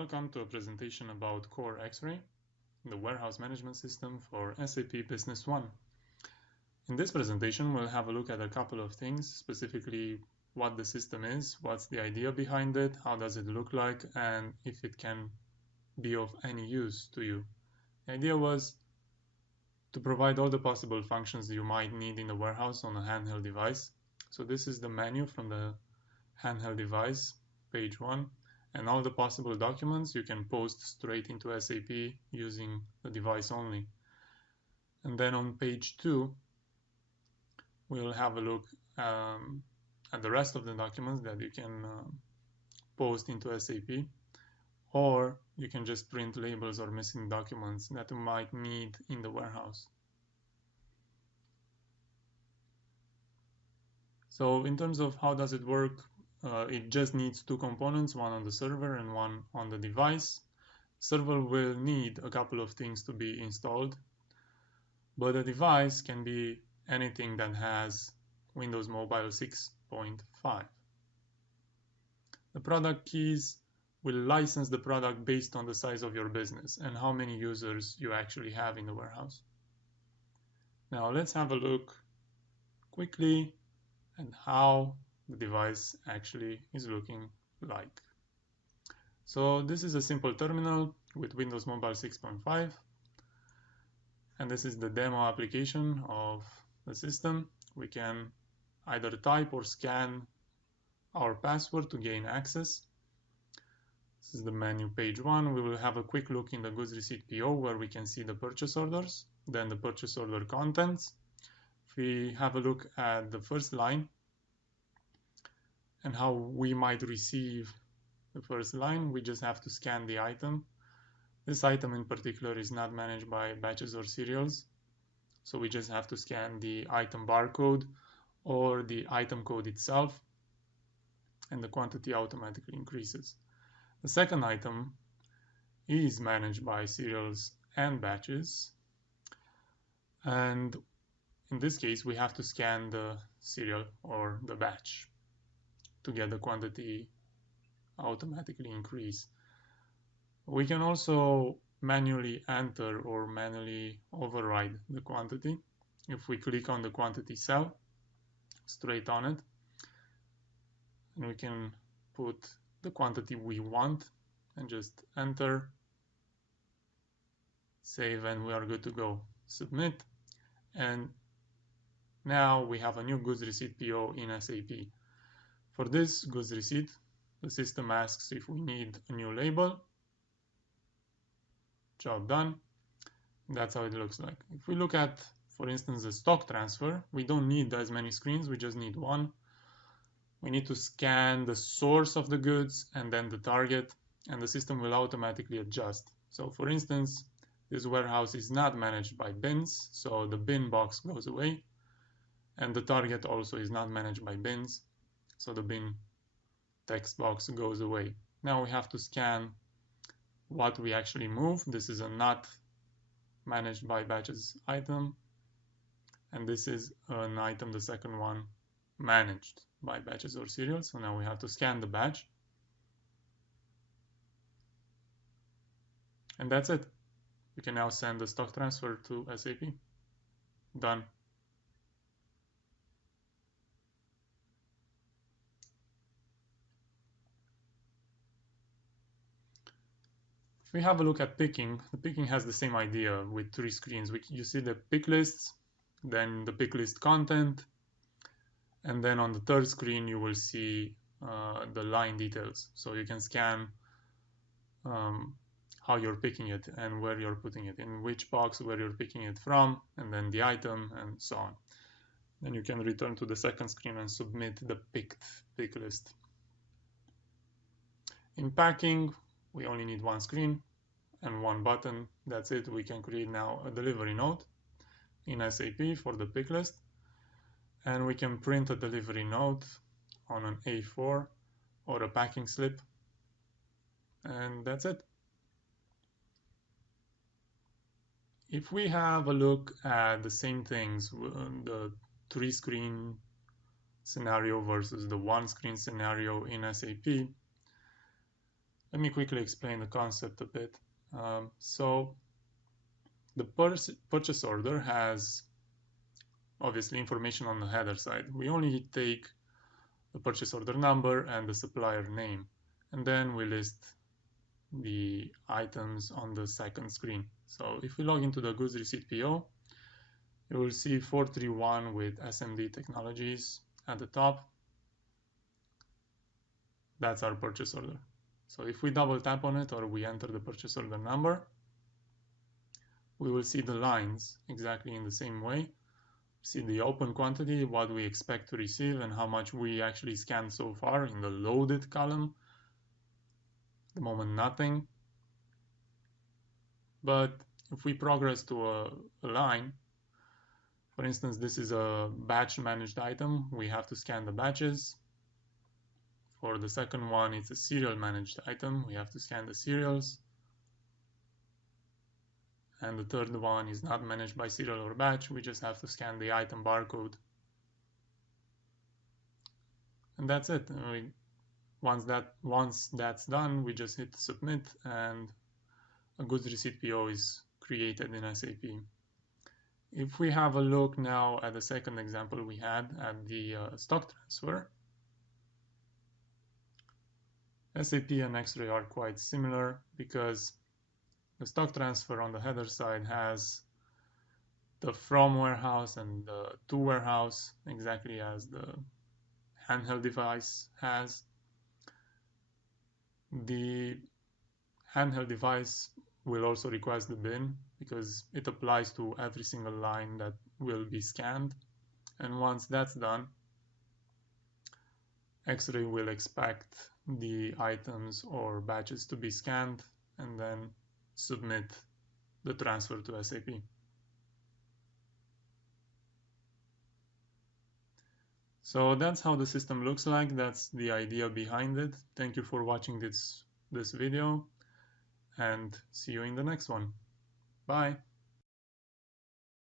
Welcome to a presentation about Core XRAY, the warehouse management system for SAP Business One. In this presentation, we'll have a look at a couple of things, specifically what the system is, what's the idea behind it, how does it look like, and if it can be of any use to you. The idea was to provide all the possible functions you might need in the warehouse on a handheld device. So this is the menu from the handheld device, page 1. And all the possible documents you can post straight into SAP using the device only. And then on page 2, we'll have a look at the rest of the documents that you can post into SAP, or you can just print labels or missing documents that you might need in the warehouse. So in terms of how does it work, it just needs two components, one on the server and one on the device. Server will need a couple of things to be installed, but a device can be anything that has Windows Mobile 6.5. The product keys will license the product based on the size of your business and how many users you actually have in the warehouse. Now let's have a look quickly at how the device actually is looking like. So this is a simple terminal with Windows Mobile 6.5, and this is the demo application of the system. We can either type or scan our password to gain access. This is the menu, page 1. We will have a quick look in the goods receipt PO where we can see the purchase orders, then the purchase order contents. If we have a look at the first line, and how we might receive the first line, we just have to scan the item. This item in particular is not managed by batches or serials, so we just have to scan the item barcode or the item code itself, and the quantity automatically increases. The second item is managed by serials and batches, and in this case we have to scan the serial or the batch to get the quantity automatically increase. We can also manually enter or manually override the quantity. If we click on the quantity cell, straight on it, and we can put the quantity we want and just enter, save, and we are good to go. Submit, and now we have a new goods receipt PO in SAP. For this goods receipt, the system asks if we need a new label. Job done. That's how it looks like. If we look at, for instance, the stock transfer, we don't need as many screens, we just need one. We need to scan the source of the goods and then the target, and the system will automatically adjust. So for instance, this warehouse is not managed by bins, so the bin box goes away, and the target also is not managed by bins, so the bin text box goes away. Now we have to scan what we actually move. This is a not managed by batches item, and this is an item, the second one, managed by batches or serials. So now we have to scan the batch, and that's it. We can now send the stock transfer to SAP. Done. If we have a look at picking, the picking has the same idea with 3 screens. You see the pick lists, then the pick list content, and then on the third screen you will see the line details. So you can scan how you're picking it and where you're putting it, in which box, where you're picking it from, and then the item, and so on. Then you can return to the second screen and submit the picked pick list. In packing, we only need one screen and one button. That's it. We can create now a delivery note in SAP for the pick list, and we can print a delivery note on an A4 or a packing slip, and that's it. If we have a look at the same things, the 3-screen scenario versus the 1-screen scenario in SAP, Let me quickly explain the concept a bit. So the purchase order has obviously information on the header side. We only take the purchase order number and the supplier name, and then we list the items on the second screen. So if we log into the goods receipt PO, you will see 431 with SMD Technologies at the top. That's our purchase order. So if we double tap on it or we enter the purchase order number, we will see the lines exactly in the same way. See the open quantity, what we expect to receive, and how much we actually scanned so far in the loaded column. At the moment, nothing. But if we progress to a line, for instance, this is a batch managed item, we have to scan the batches. For the second one, it's a serial managed item, we have to scan the serials. And the third one is not managed by serial or batch, we just have to scan the item barcode. And that's it. Once that's done, we just hit submit and a goods receipt PO is created in SAP. If we have a look now at the second example we had at the stock transfer, SAP and XRAY are quite similar because the stock transfer on the header side has the from warehouse and the to warehouse, exactly as the handheld device has. The handheld device will also request the bin because it applies to every single line that will be scanned. And once that's done, XRAY will expect the items or batches to be scanned and then submit the transfer to SAP. So that's how the system looks like. That's the idea behind it. Thank you for watching this video, and see you in the next one. Bye.